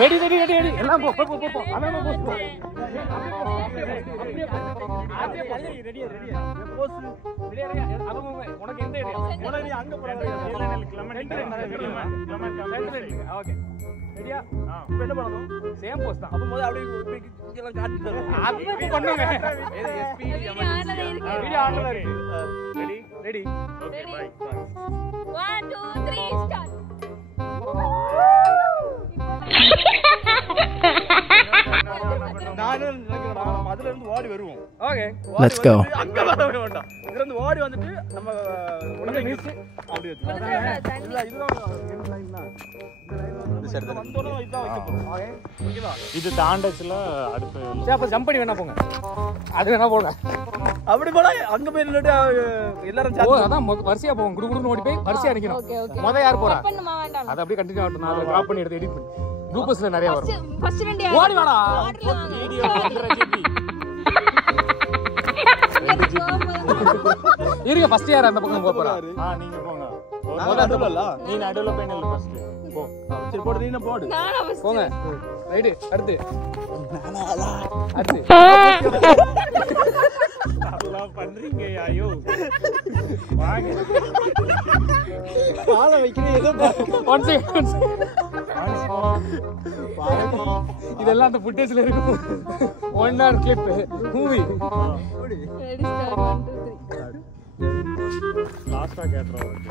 Ready ready ready ready எல்லாம் போ போ போ போ அண்ணா போ போ அப்படியே அப்படியே ready ready pose ready ready அவங்க உனக்கு எந்த ஏரியா உனக்கு அங்க போறாங்க கிளமெண்ட் ஓகே ரெடியா இப்போ என்ன பண்ணனும் சேம் போஸ் தான் அப்ப முதல்ல அப்படியே எல்லாம் காட்டி தரோம் அது பண்ணுங்க எஸ்பி வீடியோ ஆன்ல இருக்கு ready ready okay bye 1 2 3 start நானும் நினைக்கிறேன் அதுல இருந்து ஓடி வருவோம் ஓகே Let's go. அங்க வர வேண்டாம் இதுல இருந்து ஓடி வந்துட்டு நம்ம உடனே மீஸ் அப்படியே இல்ல இதுதான் லைன் தான் இந்த சைடு தான் வந்தோட இதான் வைக்க போறோம் ஓகேவா இது தாண்டச்சுல அடுத்து சரி அப்ப ஜம்ப் பண்ணி வேணா போங்க அது வேணா போங்க அப்படி போல அங்க போய் நின்னுட்டு எல்லாரும் சேர்ந்து அதான் வரிசையா போவோம் குடுகுடுன்னு ஓடி போய் வரிசையா நிக்கணும் முத யார் போறா பண்ணுமா வேண்டாம் அது அப்படியே கண்டினியூ ஆகட்டும் நான் டிராப் பண்ணி எடுத்து எடிட் பண்ணி குரூப்ஸ்ல நிறைய வரும் ஃபர்ஸ்ட் ரெண்டு ஓடி வாடா வீடியோ 100 GB இருங்க ஃபர்ஸ்ட் யார் அந்த பக்கம் போறா நீங்க போங்க முதல்ல நடுவுல நீ நடுவுல போய் நில்லு ஃபர்ஸ்ட் போ சரி போடு நீ போடு நானா ஃபர்ஸ்ட் போங்க ரைட் அடுத்து அடுத்து நல்லா பண்றீங்க ஐயோ வாங்க கால வைக்கிறே ஏதோ ஒன் செகண்ட் இதெல்லாம் அந்த ஃபுட்டேஜ்ல இருக்கும் 1 hour clip movie ready start 1 2 3 லாஸ்டா கேட்றோம் ரெடி